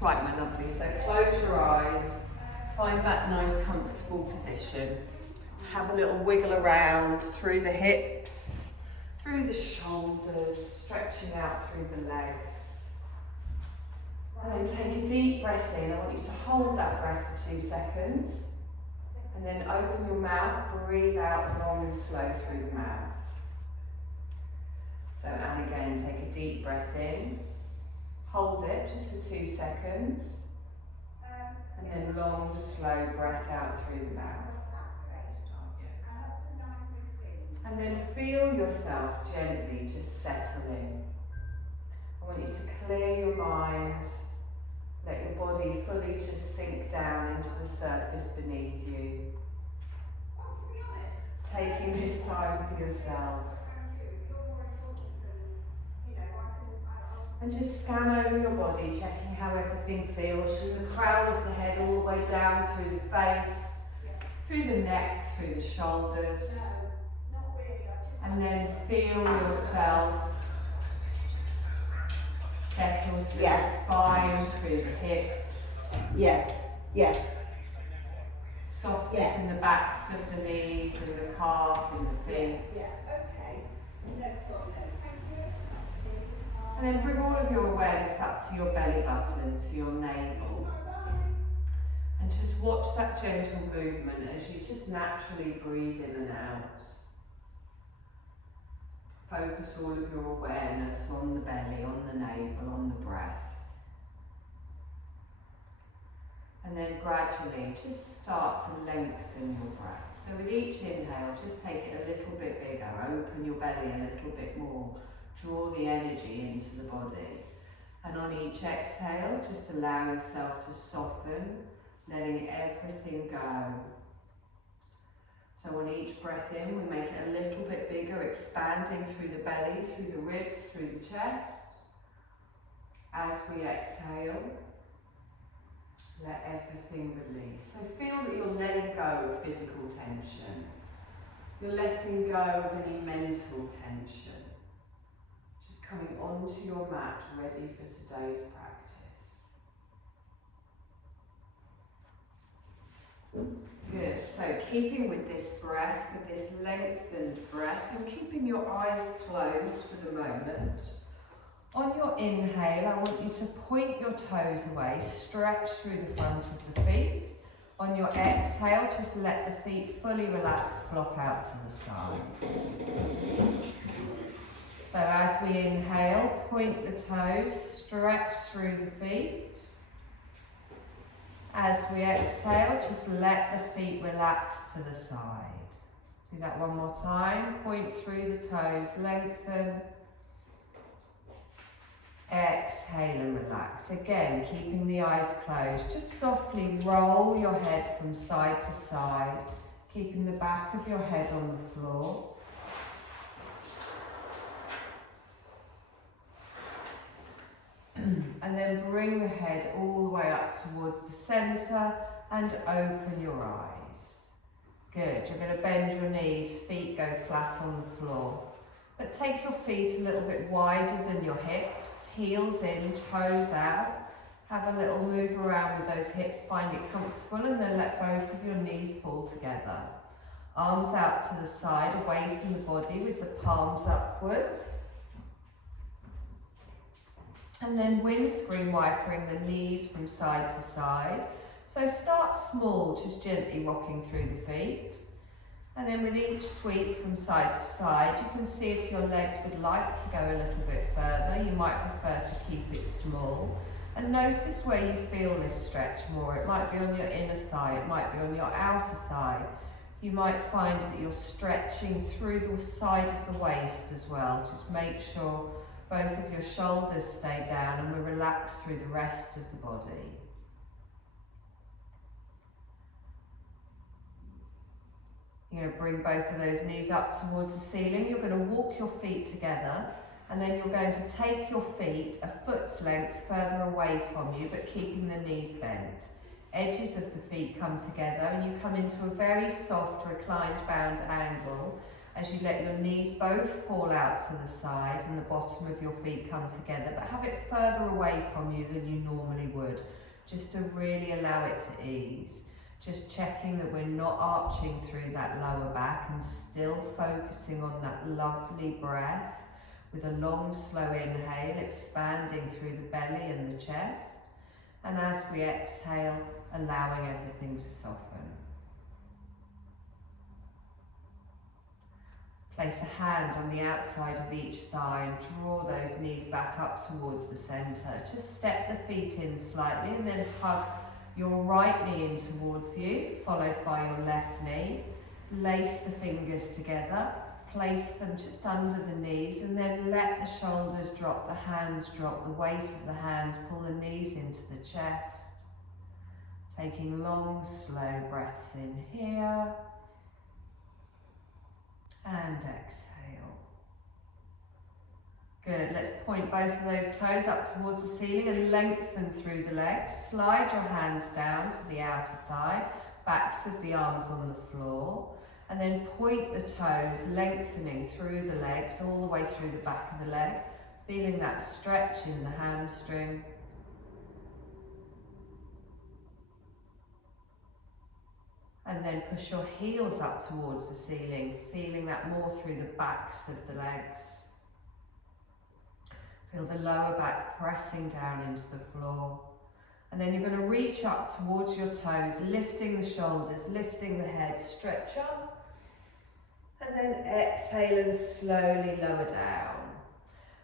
Right, my lovely, so close your eyes, find that nice comfortable position. Have a little wiggle around through the hips, through the shoulders, stretching out through the legs. And then take a deep breath in. I want you to hold that breath for 2 seconds. And then open your mouth, breathe out long and slow through the mouth. So, and again, take a deep breath in. Hold it just for 2 seconds. And then long, slow breath out through the mouth. And then feel yourself gently just settle in. I want you to clear your mind. Let your body fully just sink down into the surface beneath you. Taking this time for yourself. And just scan over your body, checking how everything feels from the crown of the head all the way down through the face, through the neck, through the shoulders. And then feel yourself settle through the spine, through the hips. Softness in the backs of the knees and the calf and the feet. And then bring all of your awareness up to your belly button, to your navel. And just watch that gentle movement as you just naturally breathe in and out. Focus all of your awareness on the belly, on the navel, on the breath. And then gradually just start to lengthen your breath. So with each inhale, just take it a little bit bigger, open your belly a little bit more, draw the energy into the body. And on each exhale, just allow yourself to soften, letting everything go. So on each breath in, we make it a little bit bigger, expanding through the belly, through the ribs, through the chest. As we exhale, let everything release. So feel that you're letting go of physical tension. You're letting go of any mental tension. Just coming onto your mat, ready for today's practice. Good, so keeping with this breath, with this lengthened breath, and keeping your eyes closed for the moment. On your inhale, I want you to point your toes away, stretch through the front of the feet. On your exhale, just let the feet fully relax, flop out to the side. So as we inhale, point the toes, stretch through the feet. As we exhale, just let the feet relax to the side. Do that one more time. Point through the toes, lengthen. Exhale and relax. Again, keeping the eyes closed. Just softly roll your head from side to side, keeping the back of your head on the floor. And then bring the head all the way up towards the centre and open your eyes. Good, you're going to bend your knees, feet go flat on the floor. But take your feet a little bit wider than your hips, heels in, toes out. Have a little move around with those hips, find it comfortable, and then let both of your knees fall together. Arms out to the side, away from the body with the palms upwards. And then windscreen wipering the knees from side to side. So start small, just gently rocking through the feet. And then with each sweep from side to side, you can see if your legs would like to go a little bit further. You might prefer to keep it small. And notice where you feel this stretch more. It might be on your inner thigh, it might be on your outer thigh. You might find that you're stretching through the side of the waist as well. Just make sure both of your shoulders stay down and we relax through the rest of the body. You're going to bring both of those knees up towards the ceiling. You're going to walk your feet together, and then you're going to take your feet a foot's length further away from you, but keeping the knees bent. Edges of the feet come together and you come into a very soft reclined bound angle, as you let your knees both fall out to the side and the bottom of your feet come together, but have it further away from you than you normally would, just to really allow it to ease. Just checking that we're not arching through that lower back and still focusing on that lovely breath with a long, slow inhale, expanding through the belly and the chest. And as we exhale, allowing everything to soften. Place a hand on the outside of each thigh and draw those knees back up towards the centre. Just step the feet in slightly and then hug your right knee in towards you, followed by your left knee. Lace the fingers together, place them just under the knees, and then let the shoulders drop, the hands drop, the weight of the hands, pull the knees into the chest. Taking long, slow breaths in here. And exhale. Good, let's point both of those toes up towards the ceiling and lengthen through the legs. Slide your hands down to the outer thigh, backs of the arms on the floor, and then point the toes, lengthening through the legs, all the way through the back of the leg, feeling that stretch in the hamstring. And then push your heels up towards the ceiling, feeling that more through the backs of the legs. Feel the lower back pressing down into the floor. And then you're going to reach up towards your toes, lifting the shoulders, lifting the head, stretch up. And then exhale and slowly lower down.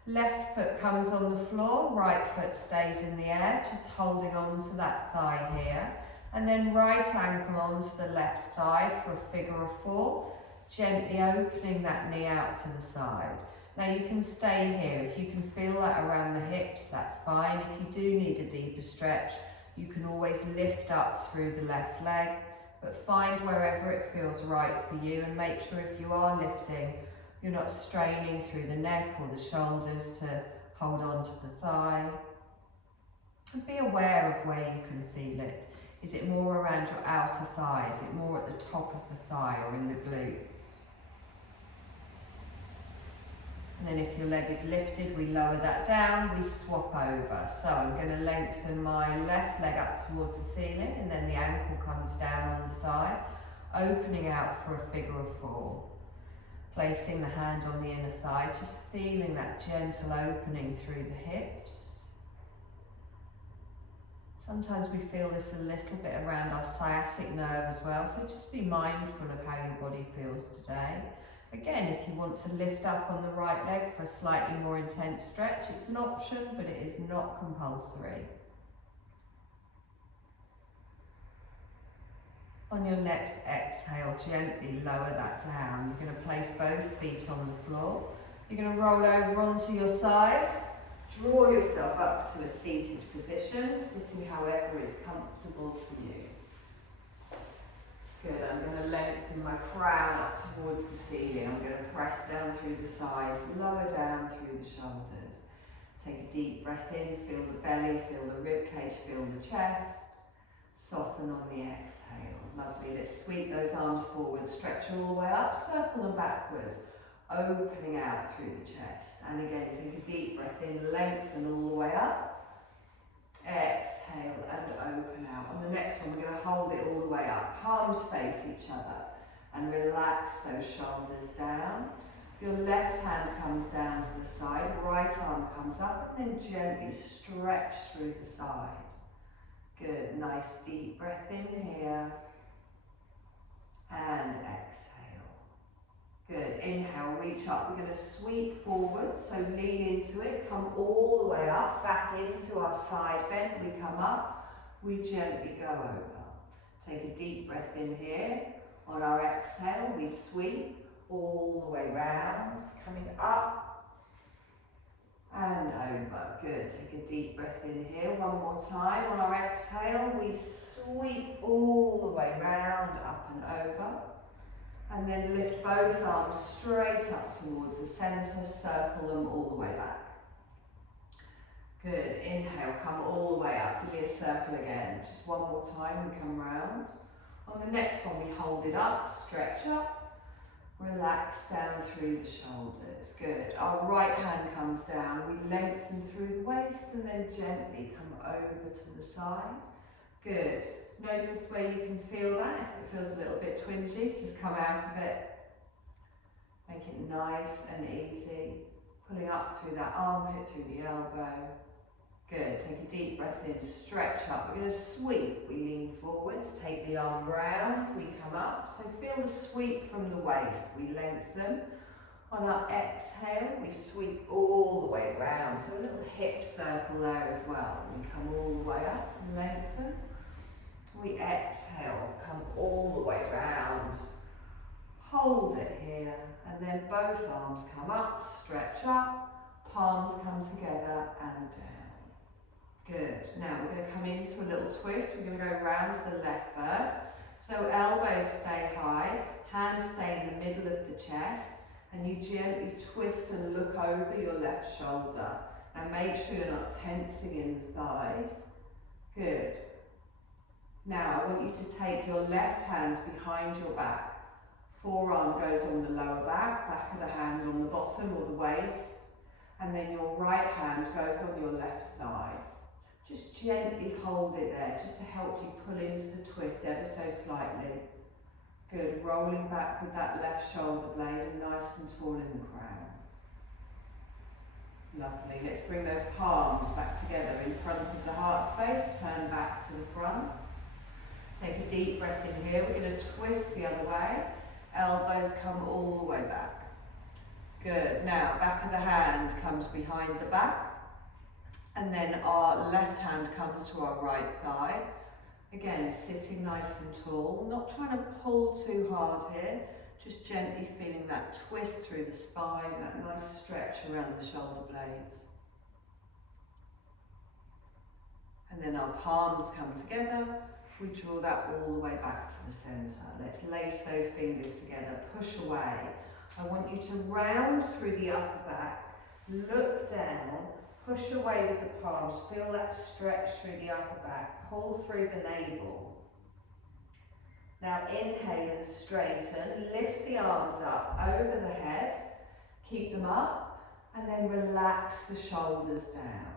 Left foot comes on the floor, right foot stays in the air, just holding on to that thigh here. And then right ankle onto the left thigh for a figure of four, gently opening that knee out to the side. Now you can stay here. If you can feel that around the hips, that's fine. If you do need a deeper stretch, you can always lift up through the left leg, but find wherever it feels right for you and make sure if you are lifting, you're not straining through the neck or the shoulders to hold on to the thigh. And be aware of where you can feel it. Is it more around your outer thigh? Is it more at the top of the thigh or in the glutes? And then if your leg is lifted, we lower that down, we swap over. So I'm going to lengthen my left leg up towards the ceiling, and then the ankle comes down on the thigh, opening out for a figure of four. Placing the hand on the inner thigh, just feeling that gentle opening through the hips. Sometimes we feel this a little bit around our sciatic nerve as well, so just be mindful of how your body feels today. Again, if you want to lift up on the right leg for a slightly more intense stretch, it's an option, but it is not compulsory. On your next exhale, gently lower that down. You're going to place both feet on the floor. You're going to roll over onto your side. Draw yourself up to a seated position, sitting however is comfortable for you. Good, I'm going to lengthen my crown up towards the ceiling. I'm going to press down through the thighs, lower down through the shoulders. Take a deep breath in, feel the belly, feel the rib cage, feel the chest. Soften on the exhale. Lovely, let's sweep those arms forward, stretch all the way up, circle them backwards. Opening out through the chest. And again, take a deep breath in, lengthen all the way up. Exhale and open out. On the next one, we're going to hold it all the way up. Palms face each other. And relax those shoulders down. Your left hand comes down to the side, right arm comes up, and then gently stretch through the side. Good, nice deep breath in here. And exhale. Good, inhale, reach up. We're going to sweep forward, so lean into it, come all the way up, back into our side bend. We come up, we gently go over. Take a deep breath in here. On our exhale, we sweep all the way round, coming up and over. Good, take a deep breath in here. One more time. On our exhale, we sweep all the way round, up and over. And then lift both arms straight up towards the centre, circle them all the way back. Good, inhale, come all the way up, give me a circle again. Just one more time and come round. On the next one we hold it up, stretch up, Relax down through the shoulders. Good. Our right hand comes down. We lengthen through the waist and then gently come over to the side. Good. Notice where you can feel that. If it feels a little bit twingy, just come out of it. Make it nice and easy. Pulling up through that armpit, through the elbow. Good. Take a deep breath in, stretch up. We're going to sweep. We lean forwards, take the arm round, we come up. So feel the sweep from the waist. We lengthen. On our exhale, we sweep all the way round. So a little hip circle there as well. We come all the way up and lengthen. We exhale, come all the way round. Hold it here, and then both arms come up, stretch up, palms come together and down. Good. Now we're going to come into a little twist. We're going to go round to the left first. So elbows stay high, hands stay in the middle of the chest, and you gently twist and look over your left shoulder. And make sure you're not tensing in the thighs. Good. Now I want you to take your left hand behind your back. Forearm goes on the lower back, back of the hand on the bottom or the waist, and then your right hand goes on your left thigh. Just gently hold it there, just to help you pull into the twist ever so slightly. Good, rolling back with that left shoulder blade and nice and tall in the crown. Lovely, let's bring those palms back together in front of the heart space, turn back to the front. Take a deep breath in here, we're going to twist the other way. Elbows come all the way back. Good. Now, back of the hand comes behind the back. And then our left hand comes to our right thigh. Again, sitting nice and tall. Not trying to pull too hard here. Just gently feeling that twist through the spine, that nice stretch around the shoulder blades. And then our palms come together. We draw that all the way back to the centre. Let's lace those fingers together, push away. I want you to round through the upper back, look down, push away with the palms, feel that stretch through the upper back, pull through the navel. Now inhale and straighten, lift the arms up over the head, keep them up, and then relax the shoulders down.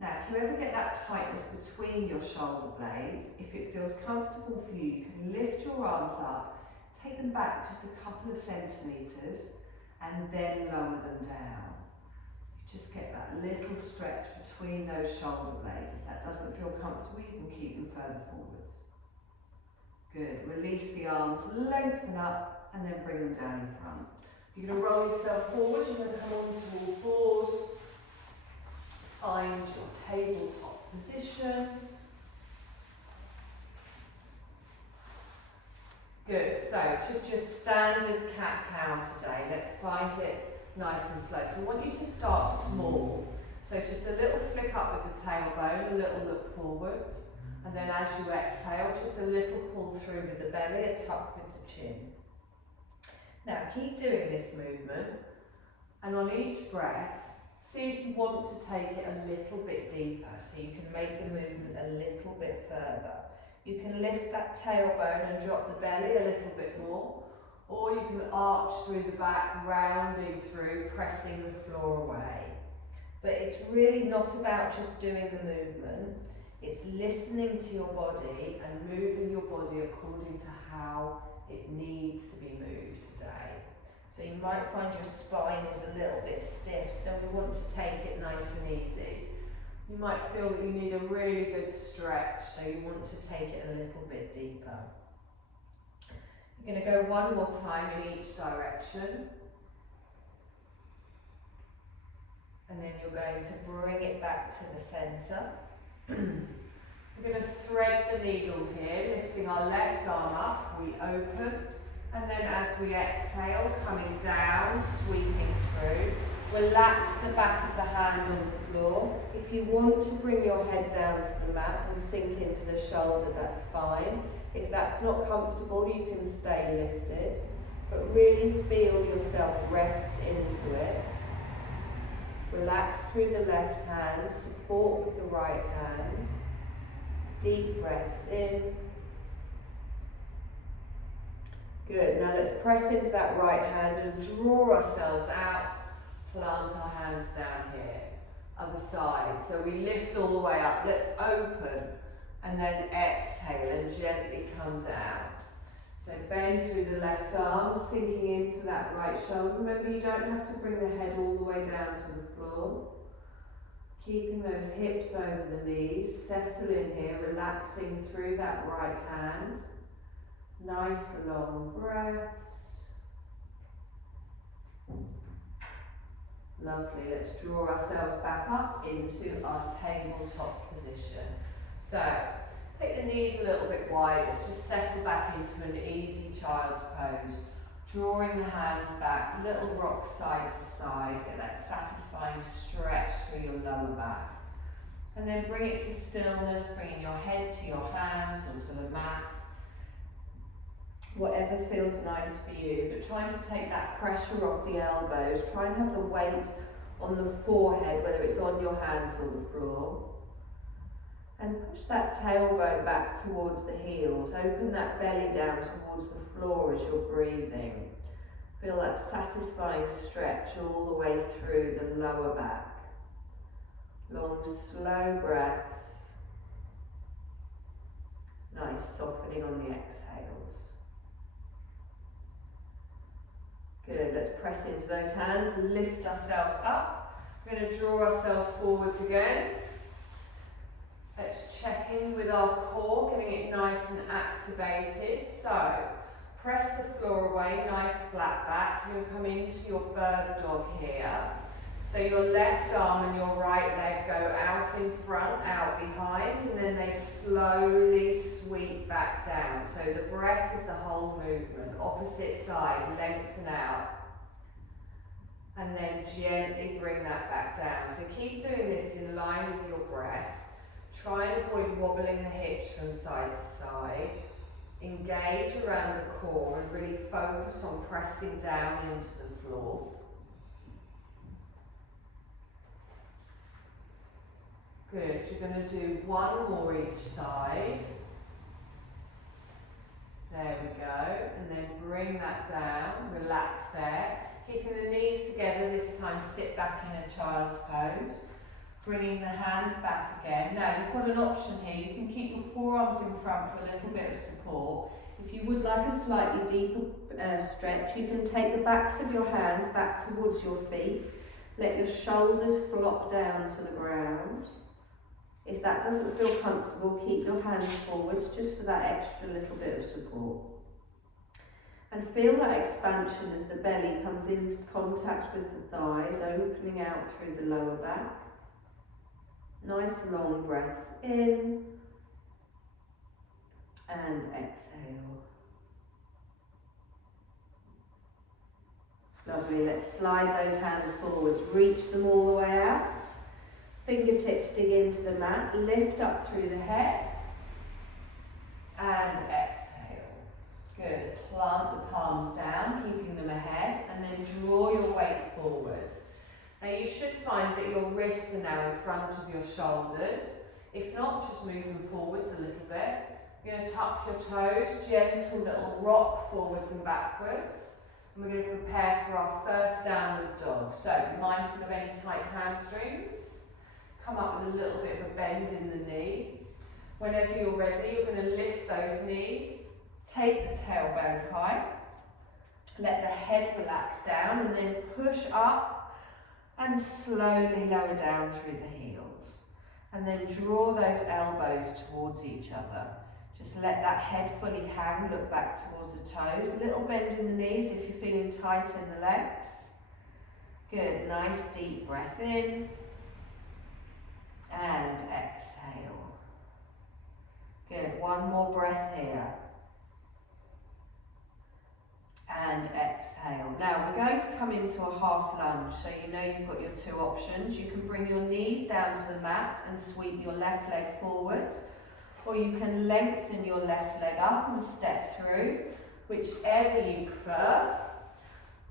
Now, if you ever get that tightness between your shoulder blades, if it feels comfortable for you, you can lift your arms up, take them back just a couple of centimetres, and then lower them down. Just get that little stretch between those shoulder blades. If that doesn't feel comfortable, you can keep them further forwards. Good. Release the arms, lengthen up, and then bring them down in front. You're going to roll yourself forward. You're going to come on to all fours. Find your tabletop position. Good, so just your standard cat-cow today. Let's find it nice and slow. So I want you to start small. So just a little flick up with the tailbone, a little look forwards. And then as you exhale, just a little pull through with the belly, a tuck with the chin. Now keep doing this movement. And on each breath, see if you want to take it a little bit deeper, so you can make the movement a little bit further. You can lift that tailbone and drop the belly a little bit more, or you can arch through the back, rounding through, pressing the floor away. But it's really not about just doing the movement, it's listening to your body and moving your body according to how it needs to be moved today. So you might find your spine is a little bit stiff, so we want to take it nice and easy. You might feel that you need a really good stretch, so you want to take it a little bit deeper. You're going to go one more time in each direction. And then you're going to bring it back to the centre. We're going to thread the needle here, lifting our left arm up, we open. And then as we exhale, coming down, sweeping through. Relax the back of the hand on the floor. If you want to bring your head down to the mat and sink into the shoulder, that's fine. If that's not comfortable, you can stay lifted. But really feel yourself rest into it. Relax through the left hand, support with the right hand. Deep breaths in. Good, now let's press into that right hand and draw ourselves out. Plant our hands down here. Other side, so we lift all the way up. Let's open and then exhale and gently come down. So bend through the left arm, sinking into that right shoulder. Remember, you don't have to bring the head all the way down to the floor. Keeping those hips over the knees, settle in here, relaxing through that right hand. Nice long breaths. Lovely, let's draw ourselves back up into our tabletop position. So, take the knees a little bit wider, just settle back into an easy child's pose. Drawing the hands back, little rock side to side, get that satisfying stretch through your lower back. And then bring it to stillness, bringing your head to your hands or to the mat. Whatever feels nice for you, but trying to take that pressure off the elbows, try and have the weight on the forehead, whether it's on your hands or the floor. And push that tailbone back towards the heels, open that belly down towards the floor as you're breathing. Feel that satisfying stretch all the way through the lower back. Long, slow breaths. Nice softening on the exhales. Good, let's press into those hands and lift ourselves up. We're going to draw ourselves forwards again. Let's check in with our core, getting it nice and activated. So, press the floor away, nice flat back. You're going to come into your bird dog here. So your left arm and your right leg go out in front, out behind, and then they slowly sweep back down. So the breath is the whole movement. Opposite side, lengthen out. And then gently bring that back down. So keep doing this in line with your breath. Try and avoid wobbling the hips from side to side. Engage around the core and really focus on pressing down into the floor. Good, you're going to do one more each side. There we go, and then bring that down, relax there. Keeping the knees together, this time sit back in a child's pose. Bringing the hands back again. Now you've got an option here, you can keep your forearms in front for a little bit of support. If you would like a slightly deeper stretch, you can take the backs of your hands back towards your feet. Let your shoulders flop down to the ground. If that doesn't feel comfortable, keep your hands forwards just for that extra little bit of support. And feel that expansion as the belly comes into contact with the thighs, opening out through the lower back. Nice long breaths in and exhale. Lovely, let's slide those hands forwards, reach them all the way out. Fingertips dig into the mat, lift up through the head and exhale. Good, plant the palms down, keeping them ahead, and then draw your weight forwards. Now you should find that your wrists are now in front of your shoulders. If not, just move them forwards a little bit. You're going to tuck your toes, gentle little rock forwards and backwards. And we're going to prepare for our first downward dog. So be mindful of any tight hamstrings. Come up with a little bit of a bend in the knee. Whenever you're ready, you're going to lift those knees. Take the tailbone high. Let the head relax down and then push up. And slowly lower down through the heels. And then draw those elbows towards each other. Just let that head fully hang, look back towards the toes. A little bend in the knees if you're feeling tight in the legs. Good, nice deep breath in. And exhale. Good, one more breath here. And exhale. Now we're going to come into a half lunge, so you know you've got your two options. You can bring your knees down to the mat and sweep your left leg forwards, or you can lengthen your left leg up and step through, whichever you prefer.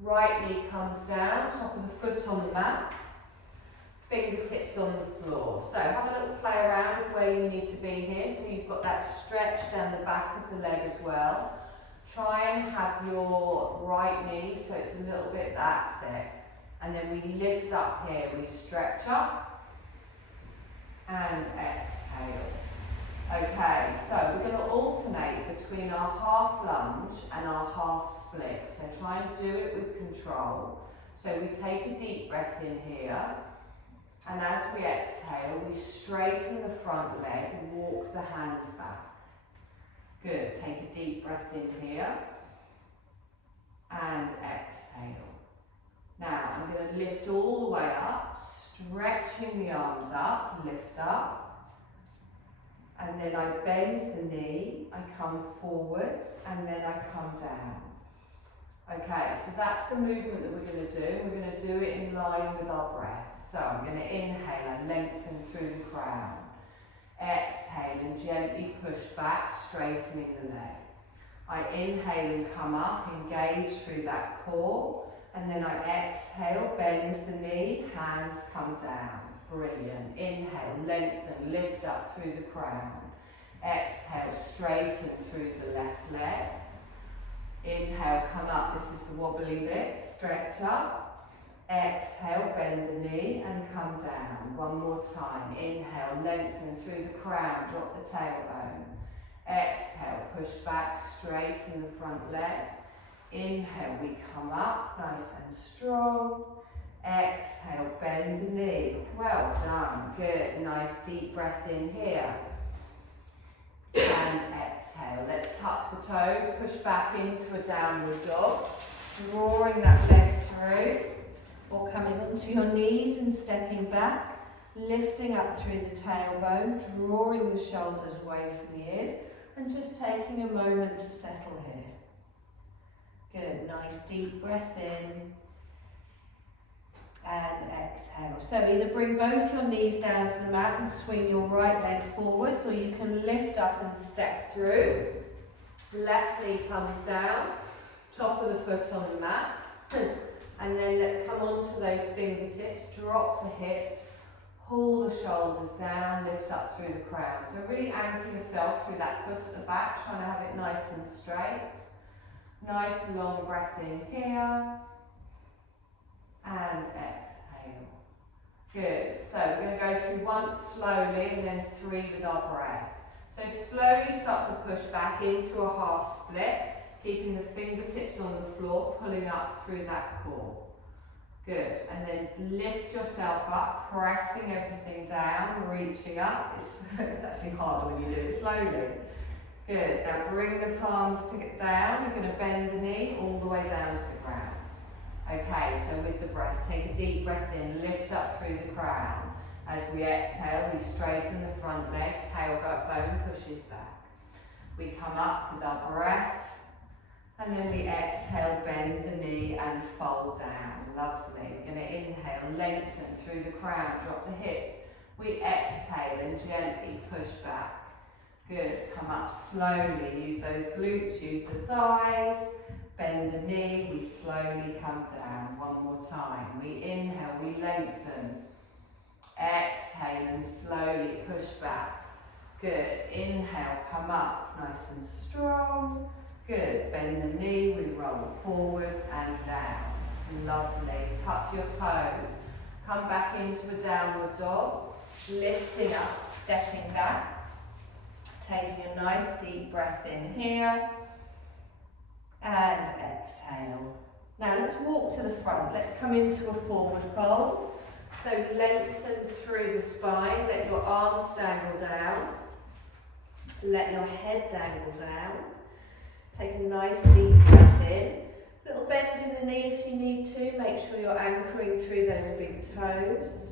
Right knee comes down, top of the foot on the mat, fingertips on the floor. So have a little play around with where you need to be here, so you've got that stretch down the back of the leg as well. Try and have your right knee, so it's a little bit, that's it. And then we lift up here, we stretch up and exhale. Okay, so we're going to alternate between our half lunge and our half split. So try and do it with control. So we take a deep breath in here, and as we exhale, we straighten the front leg and walk the hands back. Good, take a deep breath in here, and exhale. Now I'm going to lift all the way up, stretching the arms up, lift up, and then I bend the knee, I come forwards, and then I come down. Okay, so that's the movement that we're going to do. We're going to do it in line with our breath. So I'm going to inhale and lengthen through the crown. Exhale and gently push back, straightening the leg. I inhale and come up, engage through that core. And then I exhale, bend the knee, hands come down. Brilliant. Inhale, lengthen, lift up through the crown. Exhale, straighten through the left leg. Inhale, come up, this is the wobbly bit, stretch up. Exhale, bend the knee and come down. One more time. Inhale, lengthen through the crown, drop the tailbone. Exhale, push back, straighten the front leg. Inhale, we come up, nice and strong. Exhale, bend the knee. Well done, good. Nice deep breath in here. And exhale. Let's tuck the toes, push back into a downward dog. Drawing that leg through, or coming onto your knees and stepping back. Lifting up through the tailbone, drawing the shoulders away from the ears, and just taking a moment to settle here. Good, nice deep breath in and exhale. So either bring both your knees down to the mat and swing your right leg forwards, or you can lift up and step through. Left knee comes down, top of the foot on the mat. And then let's come onto those fingertips, drop the hips, pull the shoulders down, lift up through the crown. So really anchor yourself through that foot at the back, trying to have it nice and straight. Nice long breath in here, and exhale. Good, so we're going to go through once slowly and then three with our breath. So slowly start to push back into a half split, keeping the fingertips on the floor, pulling up through that core. Good, and then lift yourself up, pressing everything down, reaching up. It's actually harder when you do it slowly. Good, now bring the palms to get down. You're going to bend the knee all the way down to the ground. Okay, so with the breath, take a deep breath in, lift up through the crown. As we exhale, we straighten the front leg, tailbone pushes back. We come up with our breath, and then we exhale, bend the knee and fold down. Lovely. We're going to inhale, lengthen through the crown, drop the hips. We exhale and gently push back. Good, come up slowly, use those glutes, use the thighs, bend the knee, we slowly come down. One more time, we inhale, we lengthen, exhale and slowly push back. Good, inhale, come up, nice and strong. Good, bend the knee, we roll forwards and down. Lovely, tuck your toes, come back into a downward dog, lifting up, stepping back. Taking a nice deep breath in here and exhale. Now let's walk to the front. Let's come into a forward fold. So lengthen through the spine, let your arms dangle down. Let your head dangle down. Take a nice deep breath in. Little bend in the knee if you need to. Make sure you're anchoring through those big toes.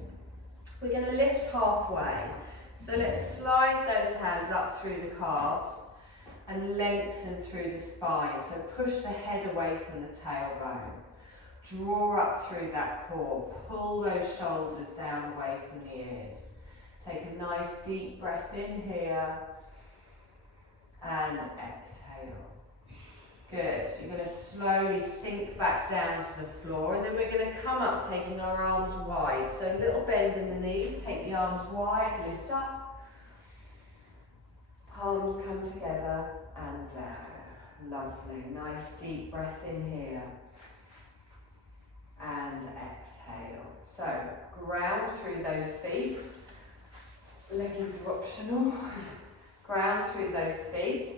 We're going to lift halfway. So let's slide those hands up through the calves and lengthen through the spine. So push the head away from the tailbone. Draw up through that core. Pull those shoulders down away from the ears. Take a nice deep breath in here and exhale. Good. You're going to slowly sink back down to the floor, and then we're going to come up taking our arms wide. So a little bend in the knees, take the arms wide, lift up. Palms come together and down. Lovely. Nice deep breath in here. And exhale. So, ground through those feet. Leggings are optional. Ground through those feet.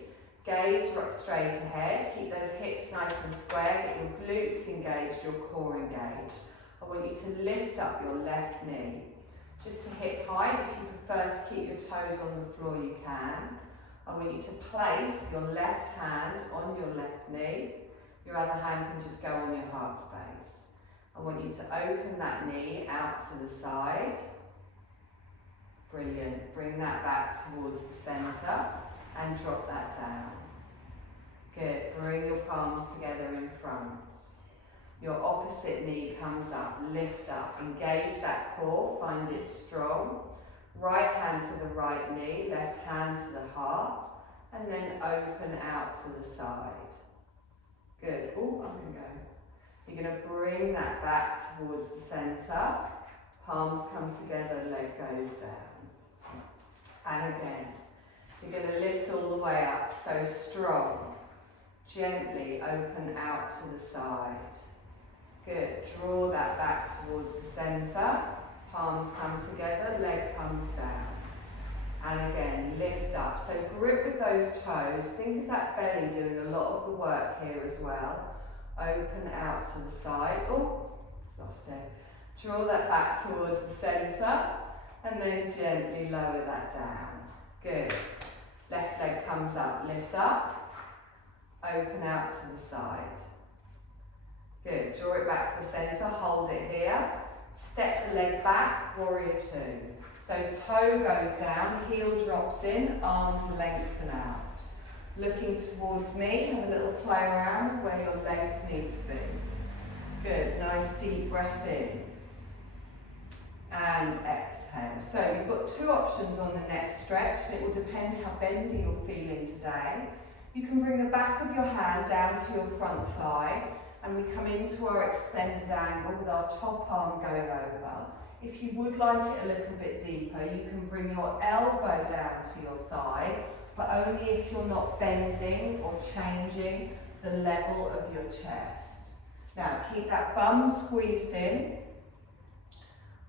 Gaze straight ahead. Keep those hips nice and square. Get your glutes engaged, your core engaged. I want you to lift up your left knee. Just to hip height. If you prefer to keep your toes on the floor, you can. I want you to place your left hand on your left knee. Your other hand can just go on your heart space. I want you to open that knee out to the side. Brilliant. Bring that back towards the centre and drop that down. Good. Bring your palms together in front. Your opposite knee comes up. Lift up. Engage that core. Find it strong. Right hand to the right knee, left hand to the heart, and then open out to the side. Good. Oh, I'm going to go. You're going to bring that back towards the centre. Palms come together, leg goes down. And again, you're going to lift all the way up, so strong. Gently open out to the side. Good. Draw that back towards the centre. Palms come together, leg comes down. And again, lift up. So grip with those toes. Think of that belly doing a lot of the work here as well. Open out to the side. Oh, lost it. Draw that back towards the centre. And then gently lower that down. Good. Left leg comes up. Lift up. Open out to the side. Good. Draw it back to the centre. Hold it here. Step the leg back, warrior two. So toe goes down, heel drops in, arms lengthen out. Looking towards me, have a little play around where your legs need to be. Good, nice deep breath in. And exhale. So you've got two options on the next stretch, and it will depend how bendy you're feeling today. You can bring the back of your hand down to your front thigh, and we come into our extended angle with our top arm going over. If you would like it a little bit deeper, you can bring your elbow down to your thigh, but only if you're not bending or changing the level of your chest. Now, keep that bum squeezed in.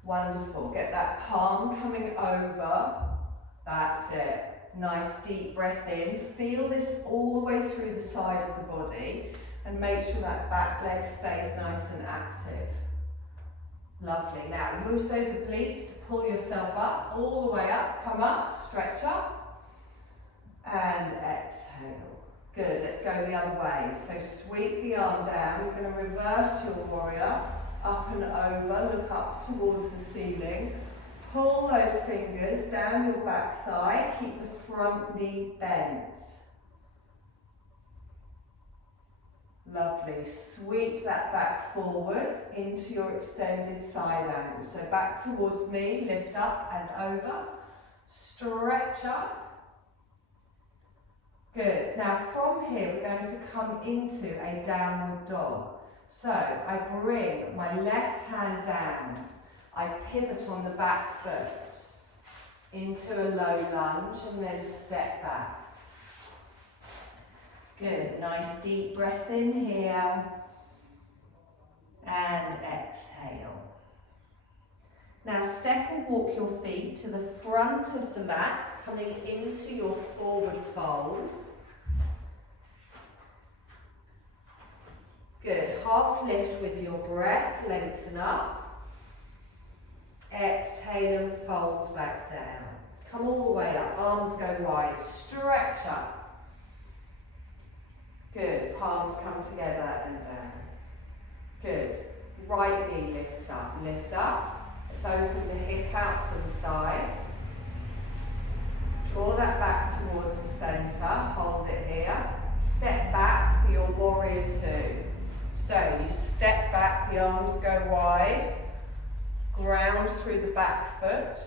Wonderful. Get that palm coming over. That's it. Nice deep breath in. Feel this all the way through the side of the body. And make sure that back leg stays nice and active. Lovely. Now use those obliques to pull yourself up, all the way up. Come up, stretch up, and exhale. Good. Let's go the other way. So sweep the arm down. You're going to reverse your warrior, up and over. Look up towards the ceiling. Pull those fingers down your back thigh. Keep the front knee bent. Lovely. Sweep that back forwards into your extended side angle. So back towards me, lift up and over. Stretch up. Good. Now from here, we're going to come into a downward dog. So I bring my left hand down. I pivot on the back foot into a low lunge and then step back. Good, nice deep breath in here and exhale. Now step or walk your feet to the front of the mat, coming into your forward fold. Good, half lift with your breath, lengthen up. Exhale and fold back down. Come all the way up, arms go wide, stretch up. Good, palms come together and down. Good, right knee lifts up, lift up. Let's open the hip out to the side. Draw that back towards the centre, hold it here. Step back for your warrior two. So you step back, the arms go wide. Ground through the back foot.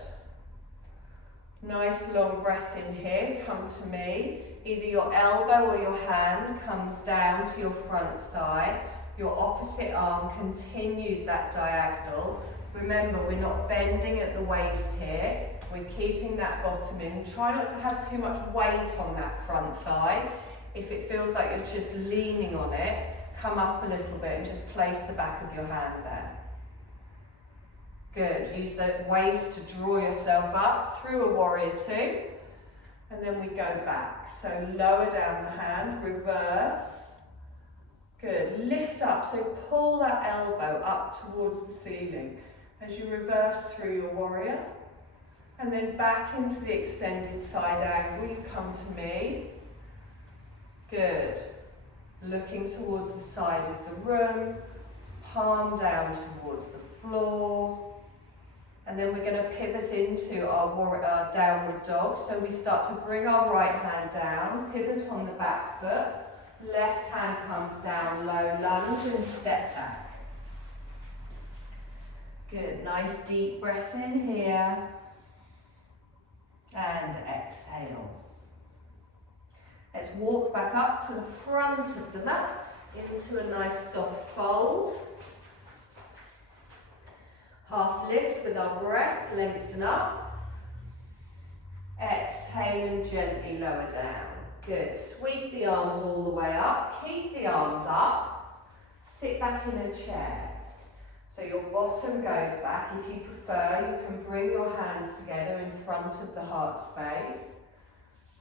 Nice long breath in here, come to me. Either your elbow or your hand comes down to your front thigh. Your opposite arm continues that diagonal. Remember, we're not bending at the waist here. We're keeping that bottom in. Try not to have too much weight on that front thigh. If it feels like you're just leaning on it, come up a little bit and just place the back of your hand there. Good. Use the waist to draw yourself up through a warrior two. And then we go back. So lower down the hand, reverse. Good. Lift up. So pull that elbow up towards the ceiling as you reverse through your warrior. And then back into the extended side angle. You come to me. Good. Looking towards the side of the room. Palm down towards the floor. And then we're going to pivot into our downward dog. So we start to bring our right hand down, pivot on the back foot, left hand comes down, low lunge and step back. Good, nice deep breath in here. And exhale. Let's walk back up to the front of the mat, into a nice soft fold. Half lift with our breath, lengthen up. Exhale and gently lower down. Good. Sweep the arms all the way up. Keep the arms up. Sit back in a chair. So your bottom goes back. If you prefer, you can bring your hands together in front of the heart space.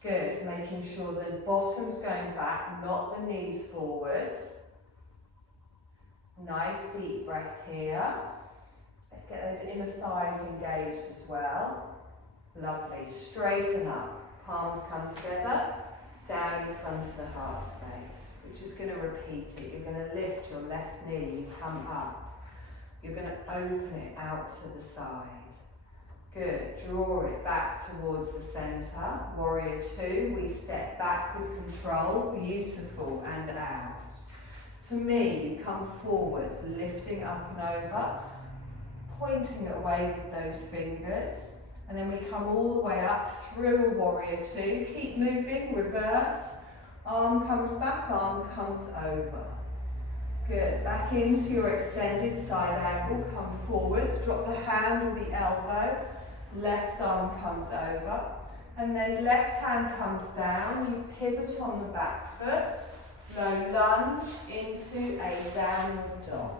Good. Making sure the bottom's going back, not the knees forwards. Nice deep breath here. Let's get those inner thighs engaged as well. Lovely. Straighten up. Palms come together. Down in front of the heart space. We're just going to repeat it. You're going to lift your left knee. You come up. You're going to open it out to the side. Good. Draw it back towards the centre. Warrior two. We step back with control. Beautiful. And out. To me, you come forwards, lifting up and over. Pointing away with those fingers, and then we come all the way up through a warrior two. Keep moving, reverse. Arm comes back, arm comes over. Good. Back into your extended side angle. Come forwards. Drop the hand or the elbow. Left arm comes over, and then left hand comes down. You pivot on the back foot. Low lunge into a downward dog.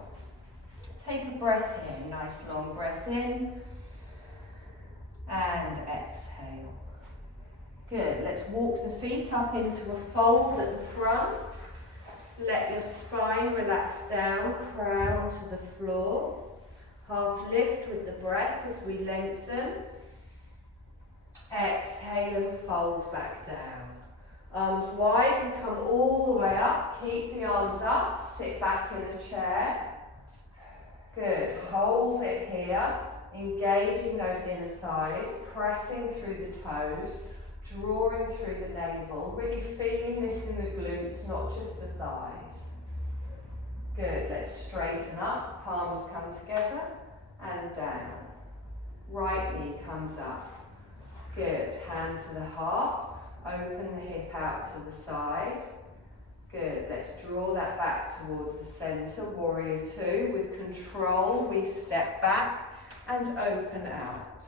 Take a breath in, nice long breath in, and exhale. Good, let's walk the feet up into a fold at the front. Let your spine relax down, crown to the floor. Half lift with the breath as we lengthen. Exhale and fold back down. Arms wide and come all the way up. Keep the arms up, sit back in a chair. Good, hold it here, engaging those inner thighs, pressing through the toes, drawing through the navel, really feeling this in the glutes, not just the thighs. Good, let's straighten up, palms come together and down. Right knee comes up. Good, hand to the heart, open the hip out to the side. Good, let's draw that back towards the centre, warrior two. With control, we step back and open out.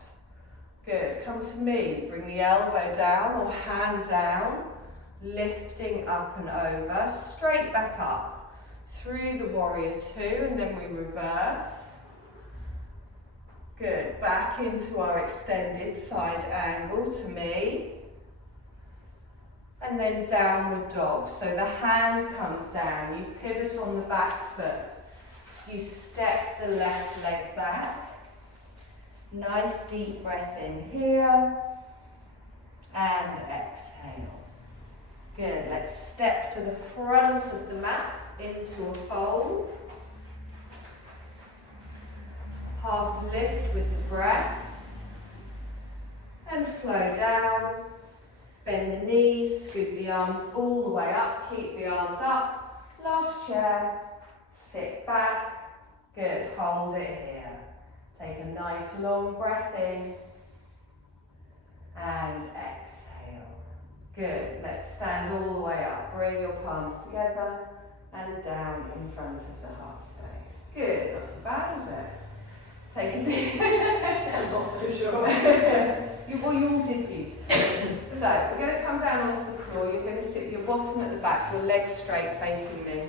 Good, come to me, bring the elbow down or hand down, lifting up and over, straight back up, through the warrior two, and then we reverse. Good, back into our extended side angle to me. And then downward dog. So the hand comes down, you pivot on the back foot. You step the left leg back. Nice deep breath in here. And exhale. Good, let's step to the front of the mat into a fold. Half lift with the breath. And flow down. Bend the knees, scoop the arms all the way up, keep the arms up. Last chair, sit back. Good, hold it here. Take a nice long breath in and exhale. Good, let's stand all the way up. Bring your palms together and down in front of the heart space. Good, not so bad, is it? Take a deep. I'm not so sure. You all did beautifully. So we're going to come down onto the floor. You're going to sit with your bottom at the back, your legs straight facing me.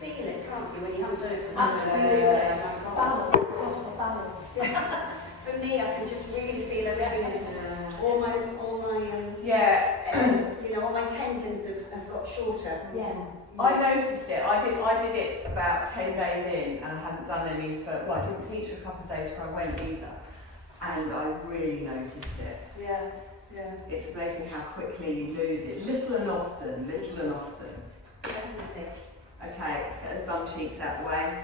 Feel it, can't you, when you haven't done it for Absolutely. balance. Balance. For me, I can just really feel everything. All my all my tendons have got shorter. Yeah. I noticed it. I did it about 10 days in, and I hadn't done any for. Well, I didn't teach for a couple of days before I went either, and I really noticed it. Yeah. It's amazing how quickly you lose it, little and often, Definitely. Okay, let's get the bum cheeks out the way.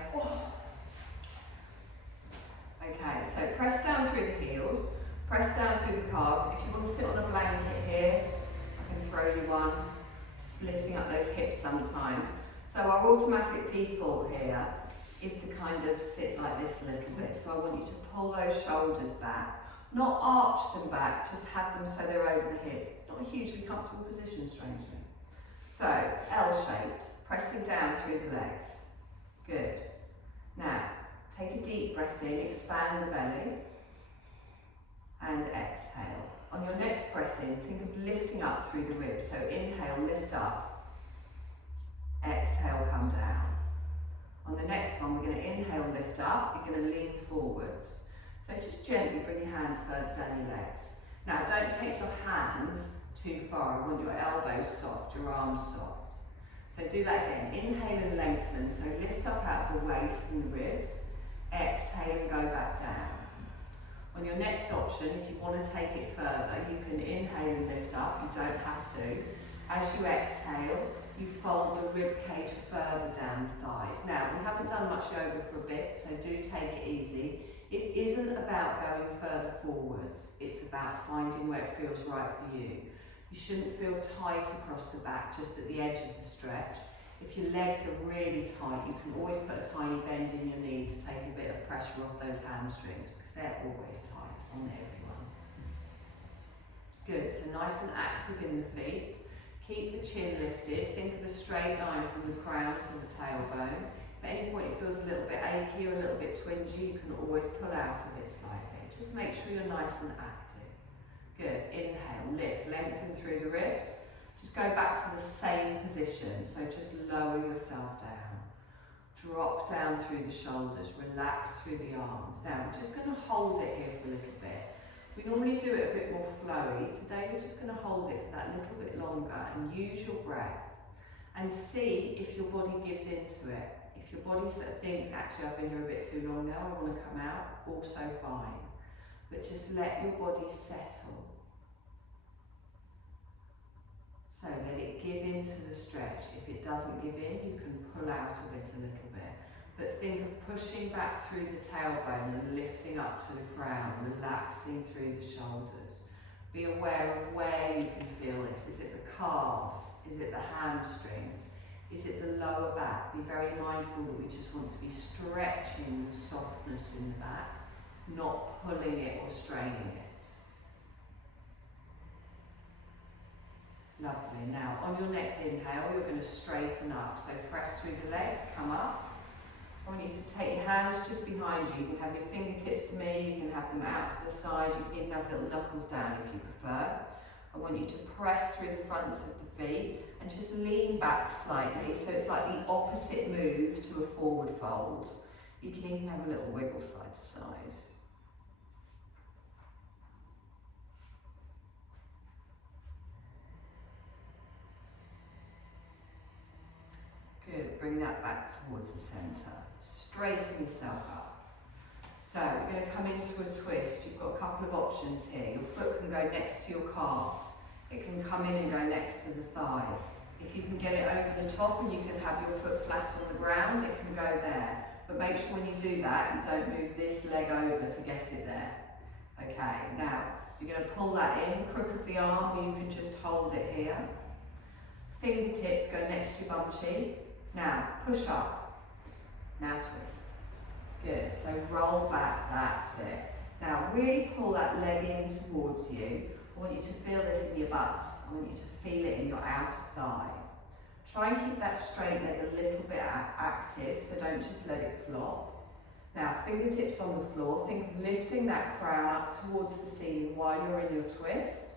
Okay, so press down through the heels, press down through the calves. If you want to sit on a blanket here, I can throw you one. Just lifting up those hips sometimes. So our automatic default here is to kind of sit like this a little bit. So I want you to pull those shoulders back, not arch them back, just have them so they're over the hips. It's not a hugely comfortable position, strangely. So, L-shaped, pressing down through the legs. Good. Now, take a deep breath in, expand the belly, and exhale. On your next breath in, think of lifting up through the ribs. So inhale, lift up. Exhale, come down. On the next one, we're going to inhale, lift up. You're going to lean forwards. So just gently bring your hands further down your legs. Now, don't take your hands too far. I want your elbows soft, your arms soft. So do that again. Inhale and lengthen. So lift up out of the waist and the ribs. Exhale and go back down. On your next option, if you want to take it further, you can inhale and lift up. You don't have to. As you exhale, you fold the rib cage further down the thighs. Now, we haven't done much yoga for a bit, so do take it easy. It isn't about going further forwards. It's about finding where it feels right for you. You shouldn't feel tight across the back, just at the edge of the stretch. If your legs are really tight, you can always put a tiny bend in your knee to take a bit of pressure off those hamstrings, because they're always tight on everyone. Good, so nice and active in the feet. Keep the chin lifted. Think of a straight line from the crown to the tailbone. If at any point it feels a little bit achy or a little bit twingy, you can always pull out of it slightly. Just make sure you're nice and active. Good, inhale, lift, lengthen through the ribs. Just go back to the same position, so just lower yourself down. Drop down through the shoulders, relax through the arms. Now we're just going to hold it here for a little bit. We normally do it a bit more flowy. Today we're just going to hold it for that little bit longer and use your breath and see if your body gives into it. If your body sort of thinks, actually I've been here a bit too long now, I want to come out, also fine. But just let your body settle. So let it give into the stretch. If it doesn't give in, you can pull out of it a little bit. But think of pushing back through the tailbone and lifting up to the crown, relaxing through the shoulders. Be aware of where you can feel this. Is it the calves? Is it the hamstrings? Is it the lower back? Be very mindful that we just want to be stretching the softness in the back, not pulling it or straining it. Lovely. Now, on your next inhale, you're going to straighten up. So press through the legs, come up. I want you to take your hands just behind you. You can have your fingertips to me, you can have them out to the side, you can even have little knuckles down if you prefer. I want you to press through the fronts of the feet and just lean back slightly, so it's like the opposite move to a forward fold. You can even have a little wiggle side to side. Good, bring that back towards the centre. Straighten yourself up. So you're going to come into a twist. You've got a couple of options here. Your foot can go next to your calf. It can come in and go next to the thigh. If you can get it over the top and you can have your foot flat on the ground, it can go there. But make sure when you do that, you don't move this leg over to get it there. Okay, now you're going to pull that in, crook of the arm, or you can just hold it here. Fingertips go next to your bum cheek. Now, push up. Now twist. Good, so roll back, that's it. Now really pull that leg in towards you. I want you to feel this in your butt. I want you to feel it in your outer thigh. Try and keep that straight leg a little bit active, so don't just let it flop. Now, fingertips on the floor. Think of lifting that crown up towards the ceiling while you're in your twist.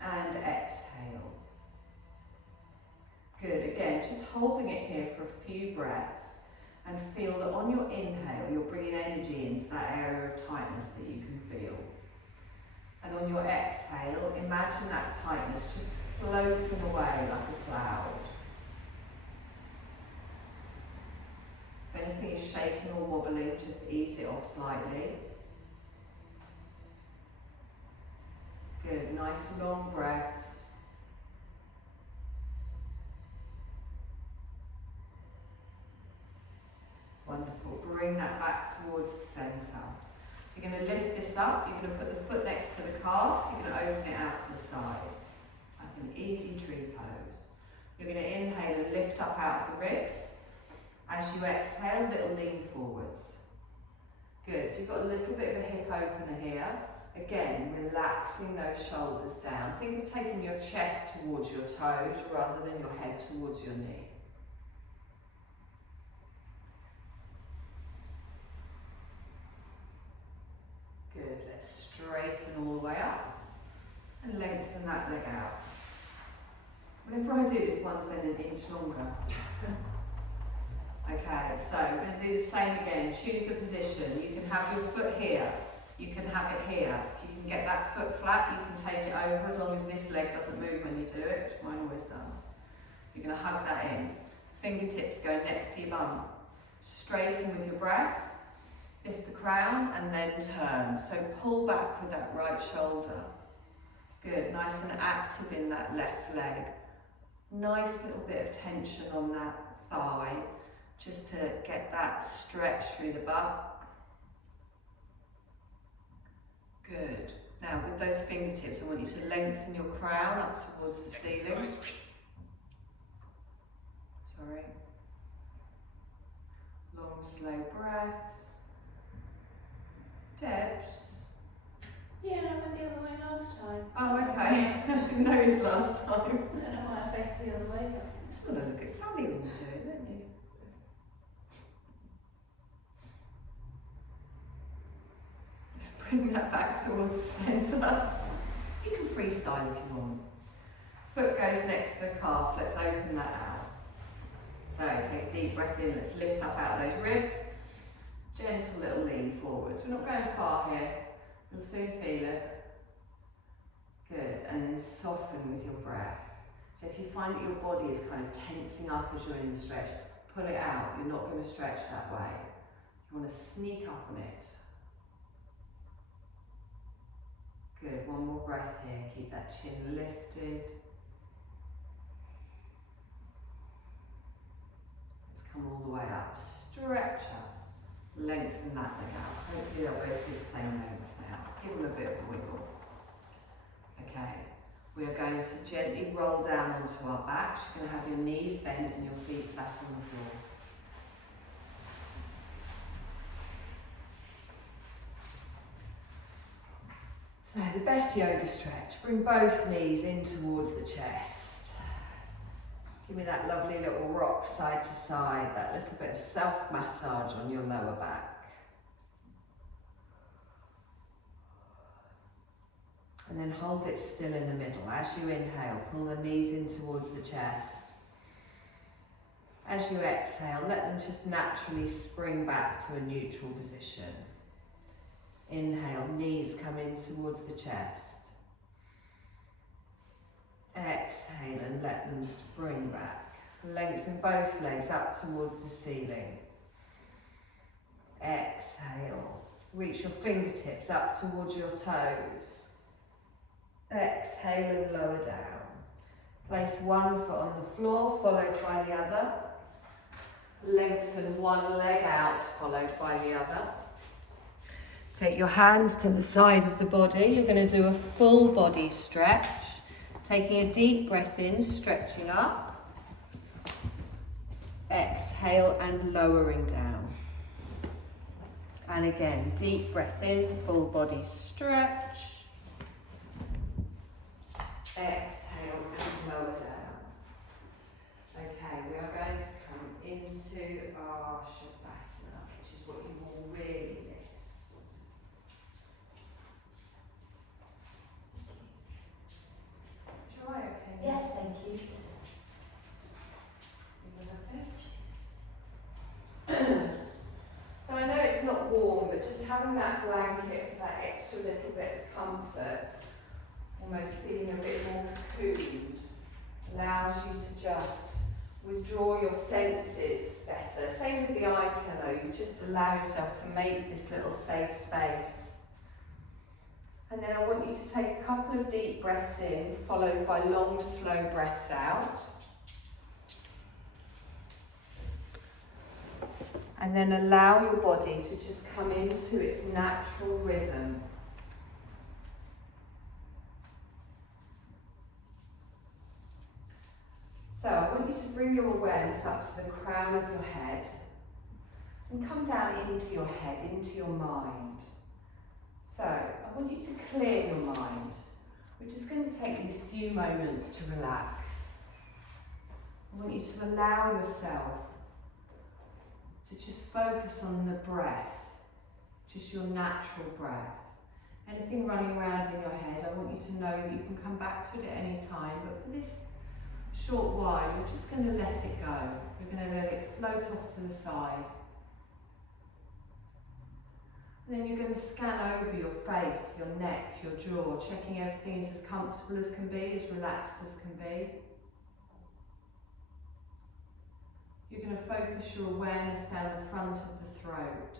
And exhale. Good. Again, just holding it here for a few breaths and feel that on your inhale, you're bringing energy into that area of tightness that you can feel. And on your exhale, imagine that tightness just floating away like a cloud. If anything is shaking or wobbling, just ease it off slightly. Good, nice long breaths. Wonderful, bring that back towards the centre. You're going to lift this up, you're going to put the foot next to the calf, you're going to open it out to the side, like an easy tree pose. You're going to inhale and lift up out of the ribs. As you exhale, little lean forwards. Good, so you've got a little bit of a hip opener here. Again, relaxing those shoulders down. Think of taking your chest towards your toes rather than your head towards your knee. Good, let's straighten all the way up and lengthen that leg out. Whenever I do this, one's then an inch longer. Okay, so we're going to do the same again. Choose a position. You can have your foot here. You can have it here. If you can get that foot flat, you can take it over as long as this leg doesn't move when you do it, which mine always does. You're going to hug that in. Fingertips go next to your bum. Straighten with your breath. Lift the crown and then turn. So pull back with that right shoulder. Good, nice and active in that left leg. Nice little bit of tension on that thigh, just to get that stretch through the butt. Good. Now with those fingertips, I want you to lengthen your crown up towards the ceiling. Sorry. Long, slow breaths. Debs. Yeah, I went the other way last time. Oh, okay. I didn't notice last time. I don't know why I faced the other way, but... You just want to look at Sally when you do it, don't you? Just bring that back towards the centre. You can freestyle if you want. Foot goes next to the calf. Let's open that out. So take a deep breath in. Let's lift up out of those ribs. Gentle little lean forwards. We're not going far here. You'll soon feel it. Good. And then soften with your breath. So if you find that your body is kind of tensing up as you're in the stretch, pull it out. You're not going to stretch that way. You want to sneak up on it. Good. One more breath here. Keep that chin lifted. Let's come all the way up. Stretch up. Lengthen that leg out. Hopefully they'll both be the same length now. Give them a bit of a wiggle. Okay, we are going to gently roll down onto our backs. You're going to have your knees bent and your feet flat on the floor. So the best yoga stretch. Bring both knees in towards the chest. Give me that lovely little rock side to side, that little bit of self-massage on your lower back. And then hold it still in the middle. As you inhale, pull the knees in towards the chest. As you exhale, let them just naturally spring back to a neutral position. Inhale, knees come in towards the chest. Exhale and let them spring back. Lengthen both legs up towards the ceiling. Exhale. Reach your fingertips up towards your toes. Exhale and lower down. Place one foot on the floor, followed by the other. Lengthen one leg out, followed by the other. Take your hands to the side of the body. You're going to do a full body stretch. Taking a deep breath in, stretching up. Exhale and lowering down. And again, deep breath in, full body stretch. Exhale and lower down. Okay, we are going to come into our Shavasana, which just having that blanket for that extra little bit of comfort, almost feeling a bit more cocooned, allows you to just withdraw your senses better. Same with the eye pillow, you just allow yourself to make this little safe space. And then I want you to take a couple of deep breaths in, followed by long, slow breaths out. And then allow your body to just come into its natural rhythm. So I want you to bring your awareness up to the crown of your head and come down into your head, into your mind. So I want you to clear your mind. We're just going to take these few moments to relax. I want you to allow yourself to just focus on the breath, just your natural breath. Anything running around in your head, I want you to know that you can come back to it at any time, but for this short while, you're just going to let it go. You're going to let it float off to the side. And then you're going to scan over your face, your neck, your jaw, checking everything is as comfortable as can be, as relaxed as can be. You're going to focus your awareness down the front of the throat,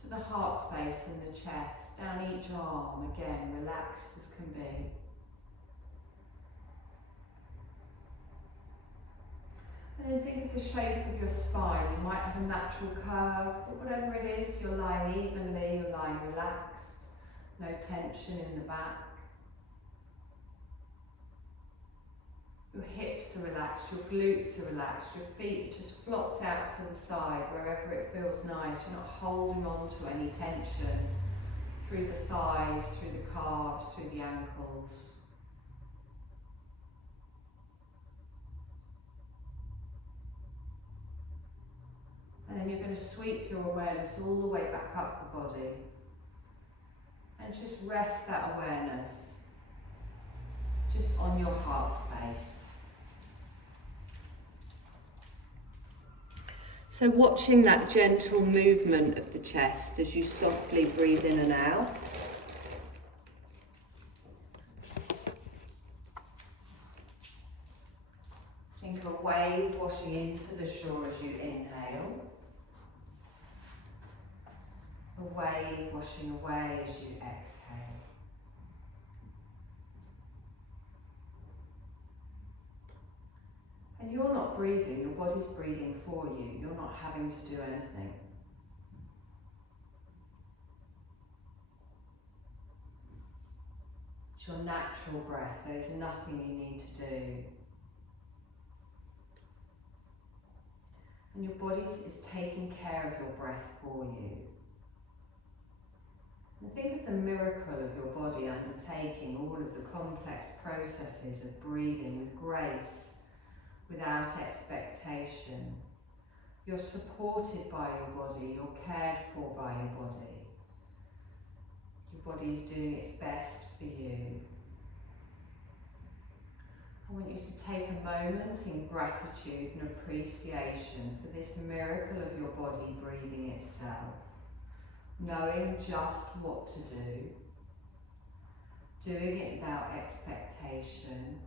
to the heart space and the chest, down each arm, again, relaxed as can be. And then think of the shape of your spine. You might have a natural curve, but whatever it is, you're lying evenly, you're lying relaxed, no tension in the back. Your hips are relaxed, your glutes are relaxed, your feet are just flopped out to the side wherever it feels nice. You're not holding on to any tension through the thighs, through the calves, through the ankles. And then you're going to sweep your awareness all the way back up the body and just rest that awareness just on your heart space. So watching that gentle movement of the chest as you softly breathe in and out. Think of a wave washing into the shore as you inhale. A wave washing away as you exhale. And you're not breathing, your body's breathing for you. You're not having to do anything. It's your natural breath. There's nothing you need to do. And your body is taking care of your breath for you. And think of the miracle of your body undertaking all of the complex processes of breathing with grace, without expectation. You're supported by your body, you're cared for by your body. Your body is doing its best for you. I want you to take a moment in gratitude and appreciation for this miracle of your body breathing itself, knowing just what to do, doing it without expectation.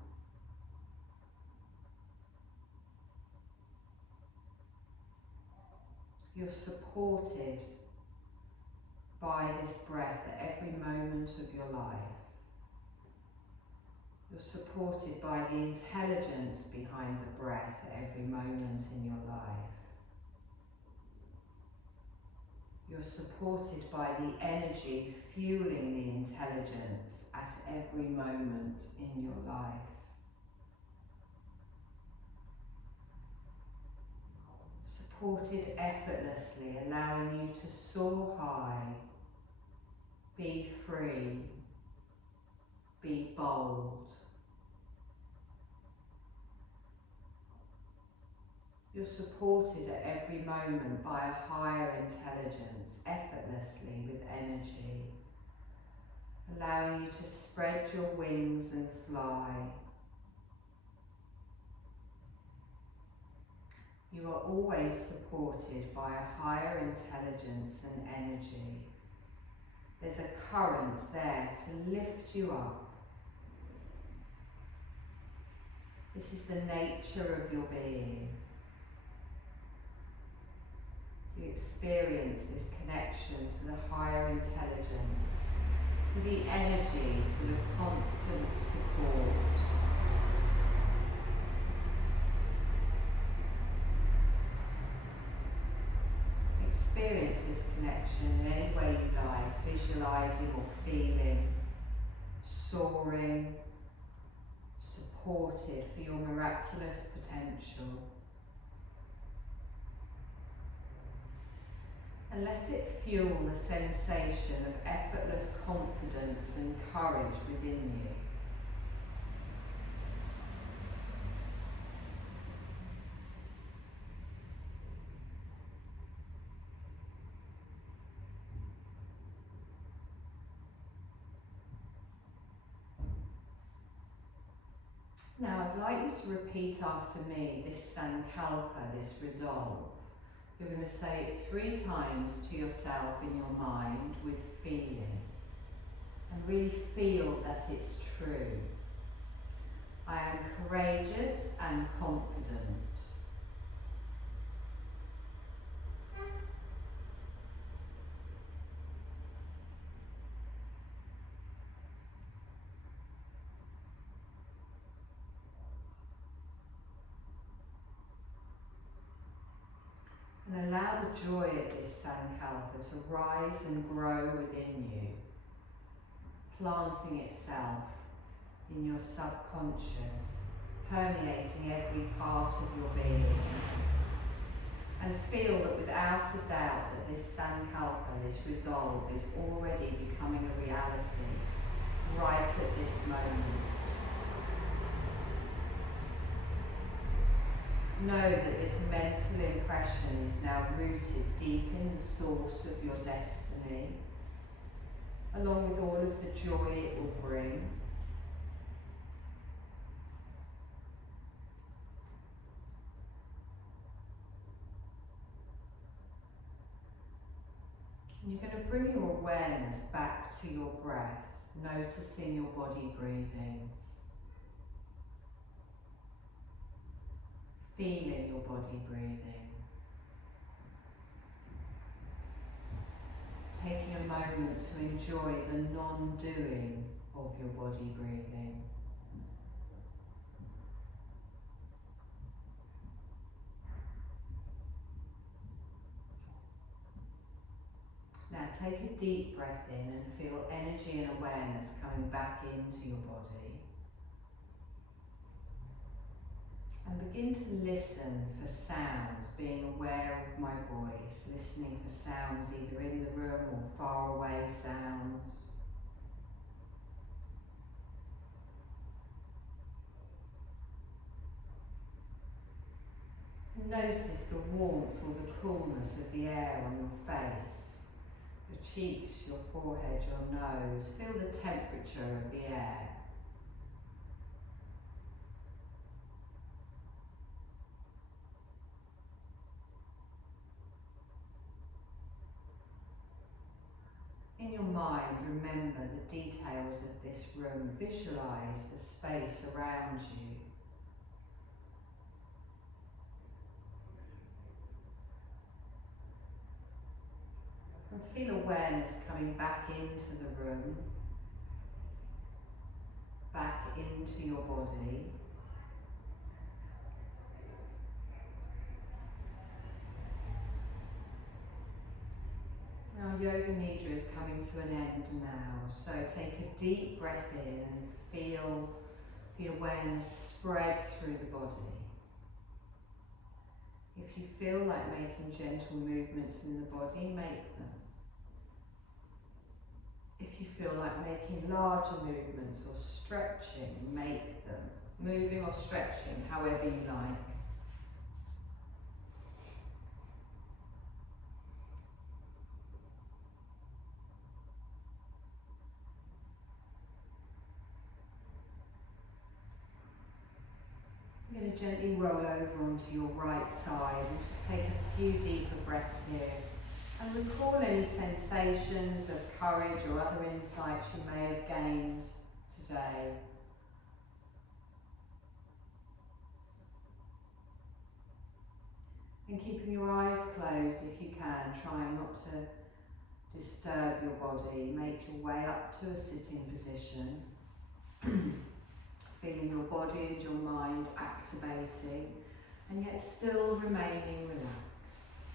You're supported by this breath at every moment of your life. You're supported by the intelligence behind the breath at every moment in your life. You're supported by the energy fueling the intelligence at every moment in your life. Supported effortlessly, allowing you to soar high, be free, be bold. You're supported at every moment by a higher intelligence, effortlessly with energy, allowing you to spread your wings and fly. You are always supported by a higher intelligence and energy. There's a current there to lift you up. This is the nature of your being. You experience this connection to the higher intelligence, to the energy, to the constant support. Experience this connection in any way you like, visualizing or feeling, soaring, supported for your miraculous potential. And let it fuel the sensation of effortless confidence and courage within you. Now I'd like you to repeat after me this Sankalpa, this resolve. You're going to say it 3 times to yourself in your mind with feeling. And really feel that it's true. I am courageous and confident. And allow the joy of this Sankalpa to rise and grow within you, planting itself in your subconscious, permeating every part of your being. And feel that without a doubt that this Sankalpa, this resolve, is already becoming a reality right at this moment. Know that this mental impression is now rooted deep in the source of your destiny, along with all of the joy it will bring. And you're going to bring your awareness back to your breath, noticing your body breathing. Feeling your body breathing. Taking a moment to enjoy the non-doing of your body breathing. Now take a deep breath in and feel energy and awareness coming back into your body. And begin to listen for sounds, being aware of my voice, listening for sounds either in the room or far away sounds. And notice the warmth or the coolness of the air on your face, your cheeks, your forehead, your nose. Feel the temperature of the air. In your mind, remember the details of this room. Visualize the space around you. And feel awareness coming back into the room, back into your body. Now Yoga Nidra is coming to an end now, so take a deep breath in and feel the awareness spread through the body. If you feel like making gentle movements in the body, make them. If you feel like making larger movements or stretching, make them. Moving or stretching, however you like. I'm going going to gently roll over onto your right side and just take a few deeper breaths here. And recall any sensations of courage or other insights you may have gained today. And keeping your eyes closed if you can, trying not to disturb your body. Make your way up to a sitting position. Feeling your body and your mind activating, and yet still remaining relaxed.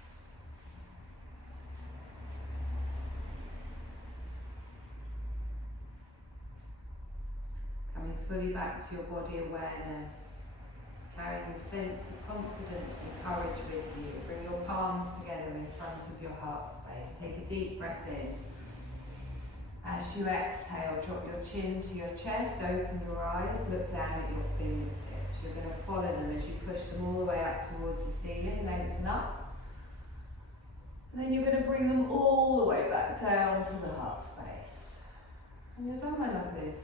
Coming fully back to your body awareness, carrying a sense of confidence and courage with you. Bring your palms together in front of your heart space. Take a deep breath in. As you exhale, drop your chin to your chest, open your eyes, look down at your fingertips. You're going to follow them as you push them all the way up towards the ceiling, lengthen up. And then you're going to bring them all the way back down to the heart space. And you're done, my lovelies.